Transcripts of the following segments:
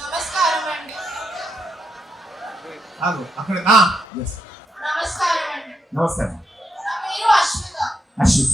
నమస్కారం అండి. అక్కడ నమస్కారం అండి. నమస్కారం. నా పేరు అశ్విత. అశ్విత,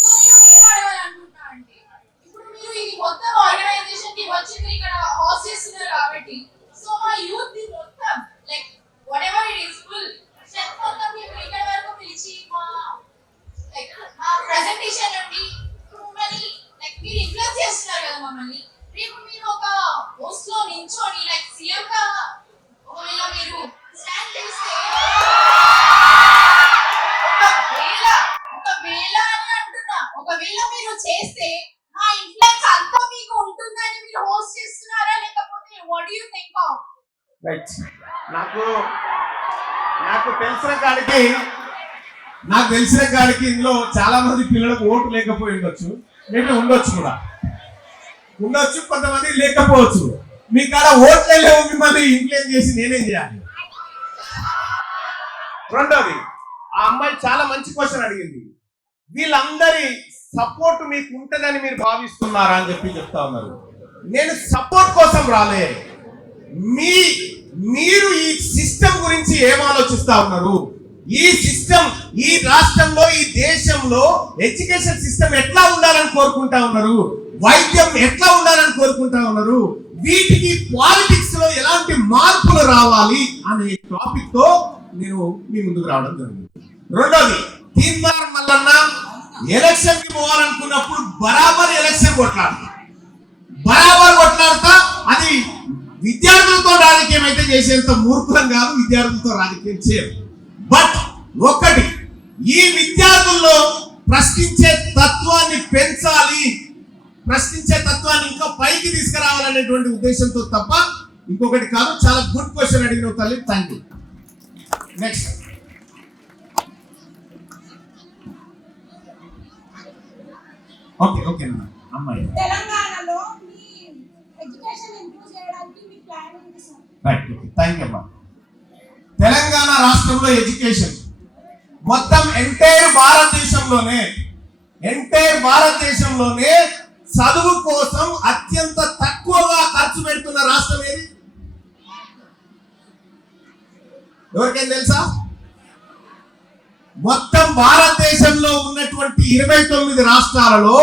సో నేను ఏం అడగాలనుకుంటున్నా అంటే, ఇప్పుడు మీరు ఈ మొత్తం ఆర్గనైజేషన్ కి వచ్చి మీరు ఇక్కడ హోస్ట్ చేస్తున్నారు కాబట్టి, సో మా యూత్ ని మొత్తం like what ever it is full step మొత్తం మీరు ఇక్కడ వరకు పిలిచి మా ప్రెజెంటేషన్ నుండి మిమ్మల్ని లైక్ మీరు ఇన్ఫ్లుయెన్స్ చేస్తున్నారు కదా మమ్మల్ని. రేపు మీరు ఒక పోస్ట్ లో నించోని లైక్ సీఎం గా ఒకవేళ మీరు స్టాండ్ చేస్తే ఒకవేళ అని అంటున్నా, ఒకవేళ మీరు చేస్తే ఆ ఇన్ఫ్లుయెన్స్ అంతా మీకు ఉంటుందని మీరు హోస్ట్ చేస్తున్నారా లేకపోతే what do you think of? Right. నాకు తెలిసిన కాడికి ఇందులో చాలా మంది పిల్లలకు ఓటు లేకపోయి ఉండొచ్చు, మేబీ ఉండొచ్చు, కొంతమంది లేకపోవచ్చు. మీ కాడ ఓట్లే లేవు, మిమ్మల్ని ఇన్ఫ్లుయెన్స్ చేసి నేనేం చేయాలి? రెండోది, ఆ అమ్మాయి చాలా మంచి క్వశ్చన్ అడిగింది. వీళ్ళందరి సపోర్ట్ మీకు ఉంటుందని మీరు భావిస్తున్నారా అని చెప్తా ఉన్నారు. నేను సపోర్ట్ కోసం రాలే. మీరు ఈ సిస్టమ్ గురించి ఏం ఆలోచిస్తా ఉన్నారు? ఈ సిస్టమ్ ఈ రాష్ట్రంలో ఈ దేశంలో ఎడ్యుకేషన్ సిస్టమ్ ఎట్లా ఉండాలని కోరుకుంటా ఉన్నారు? వైద్యం ఎట్లా ఉండాలని కోరుకుంటా ఉన్నారు? వీటికి పాలిటిక్స్ లో ఎలాంటి మార్పులు రావాలి అనే టాపిక్ తో నేను మీ ముందుకు రావడం జరిగింది. రెండోది, తీన్మార్ మల్లన్న ఎలక్షన్ కి పోవాలనుకున్నప్పుడు బరాబర్ ఎలక్షన్ కొట్లాడతా అది విద్యార్థులతో రాజకీయం అయితే చేసేంత మూర్ఖులం కాదు, విద్యార్థులతో రాజకీయం చేయరు. బట్ ఒకటి, ఈ విద్యార్థుల్లో ప్రశ్నించే తత్వాన్ని పెంచాలి, ప్రశ్నించే తత్వాన్ని ఇంకా పైకి తీసుకురావాలనేటువంటి ఉద్దేశంతో తప్ప ఇంకొకటి కాదు. చాలా గుడ్ క్వశ్చన్ అడిగిన తల్లి, థ్యాంక్ యూ. నెక్స్ట్, ఓకే అమ్మాయి, తెలంగాణలో మీ ఎడ్యుకేషన్ ఇంప్రూవ్ చేయడానికి మీ ప్లాన్ ఏంటి sir? Right, okay, thank you అమ్మా. తెలంగాణ రాష్ట్రంలో ఎడ్యుకేషన్ మొత్తం ఎంటైర్ భారతదేశంలోనే చదువు కోసం అత్యంత తక్కువగా ఖర్చు పెడుతున్న రాష్ట్రం ఏది? ఎవరికైనా తెలుసా? మొత్తం భారతదేశంలో ఉన్నటువంటి 29 రాష్ట్రాలలో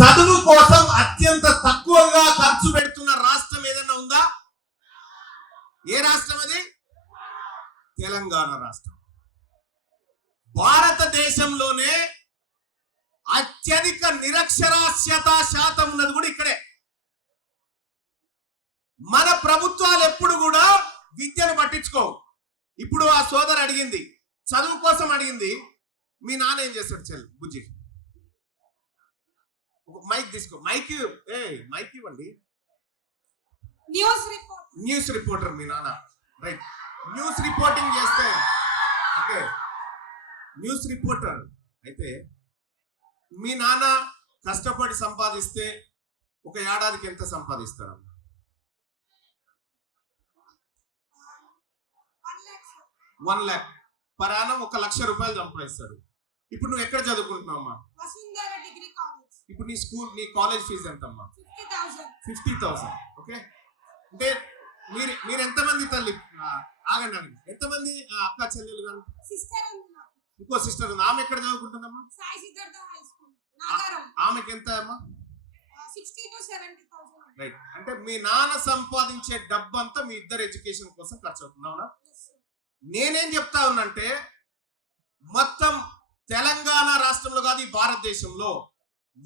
చదువు కోసం అత్యంత తక్కువగా ఖర్చు పెడుతున్న రాష్ట్రం ఏదైనా ఉందా? ఏ రాష్ట్రం అది? తెలంగాణ రాష్ట్రం. భారతదేశంలోనే అత్యధిక నిరక్షరాస్యత శాతం ఉన్నది కూడా ఇక్కడే. మన ప్రభుత్వాలు ఎప్పుడు కూడా విద్యను పట్టించుకోవు. ఇప్పుడు ఆ సోదరు అడిగింది, చదువు కోసం అడిగింది. మీ నాన్న ఏం చేస్తాడు? చెల్లి బుజ్జి, మైక్ తీసుకో, మైక్ ఇవ్వండి. న్యూస్ రిపోర్టర్ మీ నాన్న, రైట్. న్యూస్ రిపోర్టింగ్ చేస్తే, ఓకే, న్యూస్ రిపోర్టర్ అయితే మీ నాన్న కష్టపడి సంపాదిస్తే ఒక ఏడాదికి ఎంత సంపాదిస్తాడు? 1 lakh పర్ యానం, 1 లక్ష రూపాయలు సంపాదిస్తాడు. ఇప్పుడు నువ్వు ఎక్కడ చదువుకుంటున్నావమ్మా? ఇప్పుడు నీ కాలేజ్ ఫీజు ఎంతమ్మా? 50,000. ఓకే, అంటే మీరు ఎంతమంది తల్లి? ఆగండి, ఎంతమంది అక్క చెల్లెలు కానీ? ఇంకో సిస్టర్ ఉంది, ఆమె ఎక్కడ చదువుకుంటుందమ్మా? ఆమెకి ఎంత అమ్మా? 60 to 70,000. రైట్. అంటే మీ నాన్న సంపాదించే డబ్బంతా మీ ఇద్దరు ఎడ్యుకేషన్ కోసం ఖర్చు అవుతుంది, అవునా? నేనేం చెప్తా ఉన్నంటే, మొత్తం తెలంగాణ రాష్ట్రంలో కాదు, ఈ భారతదేశంలో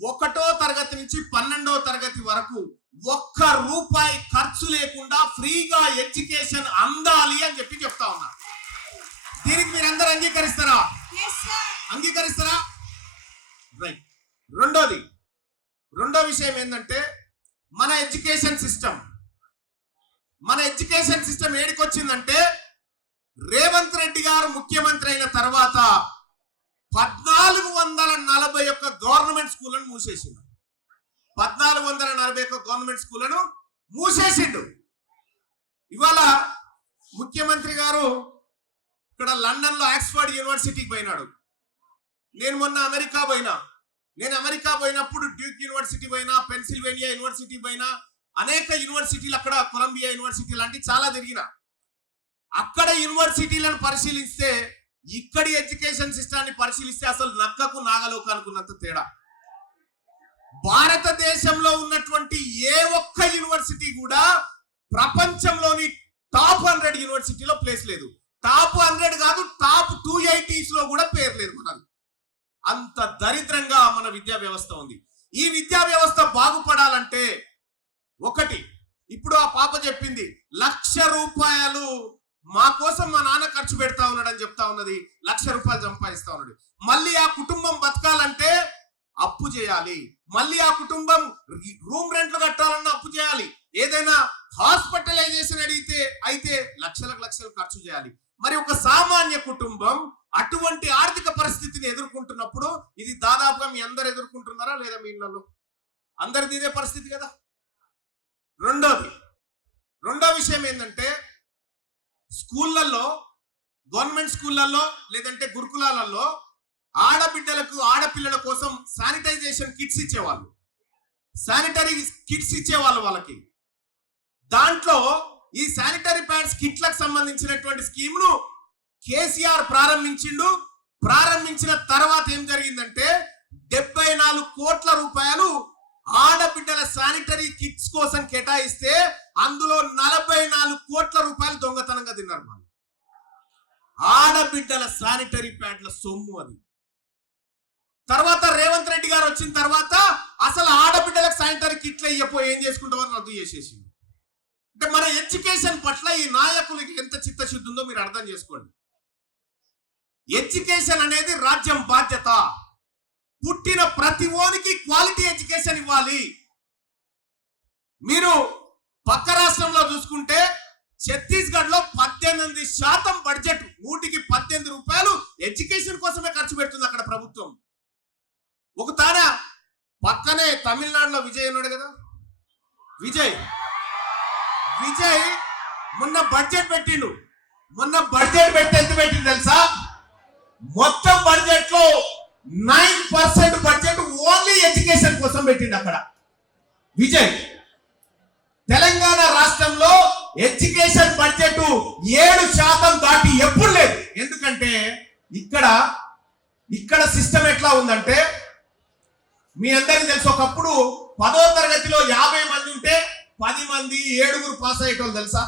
1వ తరగతి నుంచి 12వ తరగతి వరకు 1 రూపాయి ఖర్చు లేకుండా ఫ్రీగా ఎడ్యుకేషన్ అందాలి అని చెప్తా ఉన్నా. దీనికి మీరందరూ అంగీకరిస్తారా? రైట్. రెండో విషయం ఏంటంటే, మన ఎడ్యుకేషన్ సిస్టమ్ ఏడికొచ్చిందంటే, రేవంత్ రెడ్డి గారు ముఖ్యమంత్రి అయిన తర్వాత 1441 గవర్నమెంట్ స్కూళ్లను మూసేసిండు. 1441 గవర్నమెంట్ స్కూళ్లను మూసేసిండు. ఇవాళ ముఖ్యమంత్రి గారు ఇక్కడ లండన్ లో ఆక్స్ఫర్డ్ యూనివర్సిటీకి పోయినాడు. నేను మొన్న అమెరికా పోయినప్పుడు డ్యూక్ యూనివర్సిటీ పోయినా, పెన్సిల్వేనియా యూనివర్సిటీ పోయినా, అనేక యూనివర్సిటీలు, అక్కడ కొలంబియా యూనివర్సిటీ లాంటి చాలా తిరిగిన. అక్కడ యూనివర్సిటీలను పరిశీలిస్తే ఇక్కడి ఎడ్యుకేషన్ సిస్టాన్ని పరిశీలిస్తే అసలు నక్కకు నాగలోకానుకున్నంత తేడా. భారతదేశంలో ఉన్నటువంటి ఏ ఒక్క యూనివర్సిటీ కూడా ప్రపంచంలోని టాప్ 100 యూనివర్సిటీలో ప్లేస్ లేదు. టాప్ 100 కాదు, టాప్ 280s లో కూడా పేరు లేదు మనది. అంత దరిద్రంగా మన విద్యా వ్యవస్థ ఉంది. ఈ విద్యా వ్యవస్థ బాగుపడాలంటే ఒకటి, ఇప్పుడు ఆ పాప చెప్పింది, 1,00,000 రూపాయలు మా కోసం మా నాన్న ఖర్చు పెడతా ఉన్నాడని చెప్తా ఉన్నది. 1,00,000 రూపాయలు సంపాదిస్తా ఉన్నాడు. మళ్ళీ ఆ కుటుంబం బతకాలంటే అప్పు చేయాలి. మళ్ళీ ఆ కుటుంబం రూమ్ రెంట్లు కట్టాలన్నా అప్పు చేయాలి. ఏదైనా హాస్పిటలైజేషన్ అయితే లక్షలకు ఖర్చు చేయాలి. మరి ఒక సామాన్య కుటుంబం అటువంటి ఆర్థిక పరిస్థితిని ఎదుర్కొంటున్నప్పుడు ఇది దాదాపుగా మీ అందరు ఎదుర్కొంటున్నారా లేదా? మీ ఇళ్లలో అందరిది ఇదే పరిస్థితి కదా. రెండో విషయం ఏంటంటే, స్కూళ్ళల్లో, గవర్నమెంట్ స్కూళ్ళల్లో లేదంటే గురుకులాలలో ఆడపిల్లల కోసం శానిటైజేషన్ కిట్స్ ఇచ్చేవాళ్ళు, శానిటరీ కిట్స్ ఇచ్చేవాళ్ళు వాళ్ళకి. దాంట్లో ఈ శానిటరీ ప్యాడ్స్ కిట్లకు సంబంధించినటువంటి స్కీమ్ను కేసీఆర్ ప్రారంభించిన తర్వాత ఏం జరిగిందంటే 74 కోట్ల రూపాయలు ఆడబిడ్డల శానిటరీ కిట్స్ కోసం కేటాయిస్తే అందులో 44 కోట్ల రూపాయలు దొంగతనంగా తిన్నారు వాళ్ళు. ఆడబిడ్డల శానిటరీ ప్యాడ్ల సొమ్ము అది. తర్వాత రేవంత్ రెడ్డి గారు వచ్చిన తర్వాత అసలు ఆడబిడ్డలకు శానిటరీ కిట్లు ఇయ్యపోయి ఏం చేసుకుంటామని రద్దు చేసేసింది. అంటే మన ఎడ్యుకేషన్ పట్ల ఈ నాయకులకి ఎంత చిత్తశుద్ధి ఉందో మీరు అర్థం చేసుకోండి. ఎడ్యుకేషన్ అనేది రాజ్యం బాధ్యత. పుట్టిన ప్రతి ఓనికి క్వాలిటీ ఎడ్యుకేషన్ ఇవ్వాలి. మీరు పక్క రాష్ట్రంలో చూసుకుంటే ఛత్తీస్గఢ్ లో 18% బడ్జెట్, 118 రూపాయలు ఎడ్యుకేషన్ కోసమే ఖర్చు పెడుతుంది అక్కడ ప్రభుత్వం. ఒక తాన పక్కనే తమిళనాడులో విజయ్ ఉన్నాడు కదా, విజయ్ మొన్న బడ్జెట్ పెట్టిండు. మొన్న బడ్జెట్ పెట్టి ఎంత పెట్టిండు తెలుసా? మొత్తం బడ్జెట్ లో 9% బడ్జెట్ ఓన్లీ ఎడ్యుకేషన్ కోసం పెట్టిండు అక్కడ విజయ్. తెలంగాణ రాష్ట్రంలో ఎడ్యుకేషన్ బడ్జెట్ 7% దాటి ఎప్పుడు లేదు. ఎందుకంటే ఇక్కడ సిస్టమ్ ఎట్లా ఉందంటే, మీ అందరికీ తెలుసు, ఒకప్పుడు 10వ తరగతిలో 50 మంది ఉంటే 10 మంది 7 పాస్ అయ్యేటోళ్ళు తెలుసా?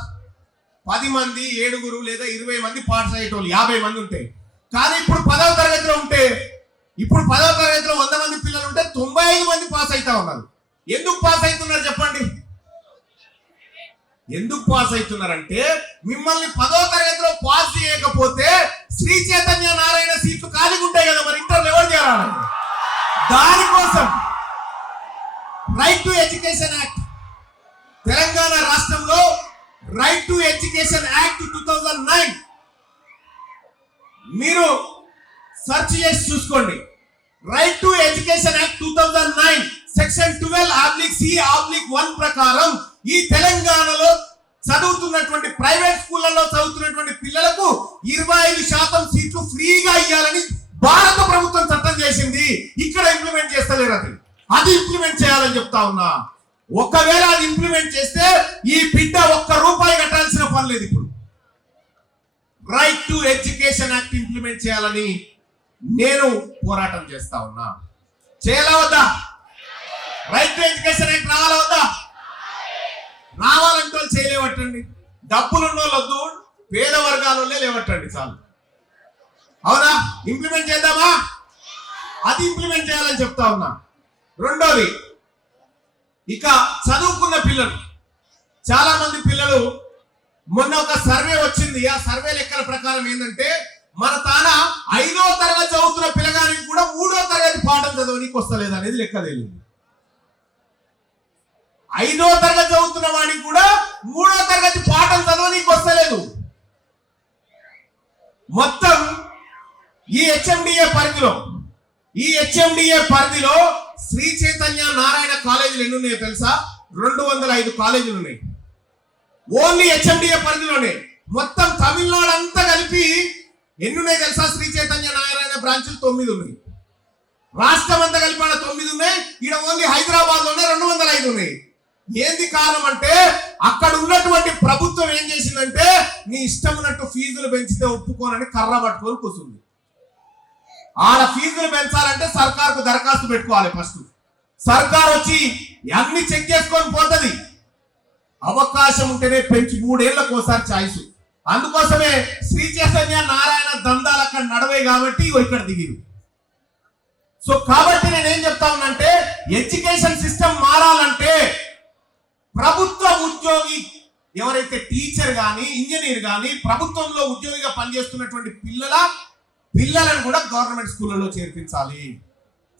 10 మంది 7 లేదా 20 మంది పాస్ అయ్యేటోళ్ళు 50 మంది ఉంటాయి. కానీ ఇప్పుడు 10వ తరగతిలో 100 మంది పిల్లలు ఉంటే 95 మంది పాస్ అవుతా ఉన్నారు. ఎందుకు పాస్ అవుతున్నారు చెప్పండి? ఎందుకు పాస్ అవుతున్నారంటే, మిమ్మల్ని 10వ తరగతిలో పాస్ చేయకపోతే శ్రీ చైతన్య నారాయణ సీట్లు ఖాళీగా ఉంటాయి కదా, మరి ఇంటర్లో ఎవరు చేయాలి? దానికోసం right to education act, Telangana రాష్ట్రంలో రైట్ టు ఎడ్యుకేషన్ యాక్ట్ 2009 మీరు సెర్చ్ చేసి చూసుకోండి. Right to education act 2009 section 12(c)(1) ప్రకారం ఈ తెలంగాణలో చదువుతున్నటువంటి ప్రైవేట్ స్కూళ్లలో చదువుతున్నటువంటి పిల్లలకు 25% సీట్లు ఫ్రీగా ఇవ్వాలని భారత ప్రభుత్వం చట్టం చేసింది. ఇక్కడ ఇంప్లిమెంట్ చేస్తలేరు. అది ఇంప్లిమెంట్ చేయాలని చెప్తా ఉన్నా. ఒకవేళ అది ఇంప్లిమెంట్ చేస్తే ఈ బిడ్డ 1 రూపాయి కట్టాల్సిన పని లేదు. ఇప్పుడు right to education act implement చేయాలని నేను పోరాటం చేస్తా ఉన్నా. చేయాలా వద్దా? రైట్ టు ఎడ్యుకేషన్ యాక్ట్ రావాలా వద్దా? రావాలంటే వాళ్ళు చేయలేవట్టండి. డబ్బులున్న వాళ్ళు వద్దు, పేద వర్గాల లేవట్టండి చాలు. అవునా? ఇంప్లిమెంట్ చేద్దామా? అది ఇంప్లిమెంట్ చేయాలని చెప్తా ఉన్నా. రెండోది, ఇక చదువుకున్న పిల్లలు, చాలా మంది పిల్లలు, మొన్న ఒక సర్వే వచ్చింది. ఆ సర్వే లెక్కల ప్రకారం ఏంటంటే, మన తాన 5వ తరగతి చదువుతున్న పిల్లగానికి కూడా 3వ తరగతి పాఠం చదవనీకి వస్తలేదు అనేది లెక్క తేలింది. 5వ తరగతి చదువుతున్న వాడికి కూడా 3వ తరగతి పాఠం చదవనీకి వస్తలేదు. మొత్తం ఈ హెచ్ఎండిఏ పరిధిలో శ్రీ చైతన్య నారాయణ కాలేజీలు ఎన్ని ఉన్నాయో తెలుసా? 205 కాలేజీలు ఉన్నాయి ఓన్లీ హెచ్ఎండిఏ పరిధిలోనే. మొత్తం తమిళనాడు అంతా కలిపి ఎన్ని ఉన్నాయి తెలుసా? శ్రీ చైతన్య నారాయణ బ్రాంచులు 9 ఉన్నాయి. రాష్ట్రం అంతా కలిపి 9 ఉన్నాయి. ఇక్కడ ఓన్లీ హైదరాబాద్ లోనే 205 ఉన్నాయి. ఏంది కారణం అంటే అక్కడ ఉన్నటువంటి ప్రభుత్వం ఏం చేసిందంటే నీ ఇష్టం ఉన్నట్టు ఫీజులు పెంచితే ఒప్పుకోనని కర్ర పట్టుకొని కూర్చుంది. ఆడ ఫీజులు పెంచాలంటే సర్కార్కు దరఖాస్తు పెట్టుకోవాలి. ఫస్ట్ సర్కార్ వచ్చి అన్ని చెక్ చేసుకొని పోతుంది. అవకాశం ఉంటేనే పెంచి 3 ఏళ్లకు ఒకసారి ఛాయిస్. అందుకోసమే శ్రీ చైతన్య నారాయణ దందాలు అక్కడ నడవే కాబట్టి ఇక్కడ దిగిరు. సో కాబట్టి నేనేం చెప్తా ఉన్నానంటే ఎడ్యుకేషన్ సిస్టమ్ మారాలంటే ప్రభుత్వ ఉద్యోగి ఎవరైతే టీచర్ గాని ఇంజనీర్ గాని ప్రభుత్వంలో ఉద్యోగిగా పనిచేస్తున్నటువంటి పిల్లలను కూడా గవర్నమెంట్ స్కూళ్ళలో చేర్పించాలి.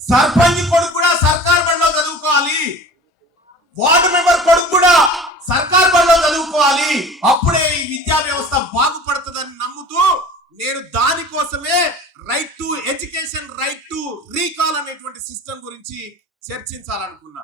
సర్పంచ్ కొడుకు కూడా సర్కార్ బడిలో చదువుకోవాలి. వార్డు మెంబర్ కొడుకు కూడా సర్కార్ బడిలో చదువుకోవాలి. అప్పుడే ఈ విద్యా వ్యవస్థ బాగుపడుతుందని నమ్ముతూ నేను దానికోసమే right to education, right to recall అనేటువంటి సిస్టమ్ గురించి చర్చించాలనుకున్నా.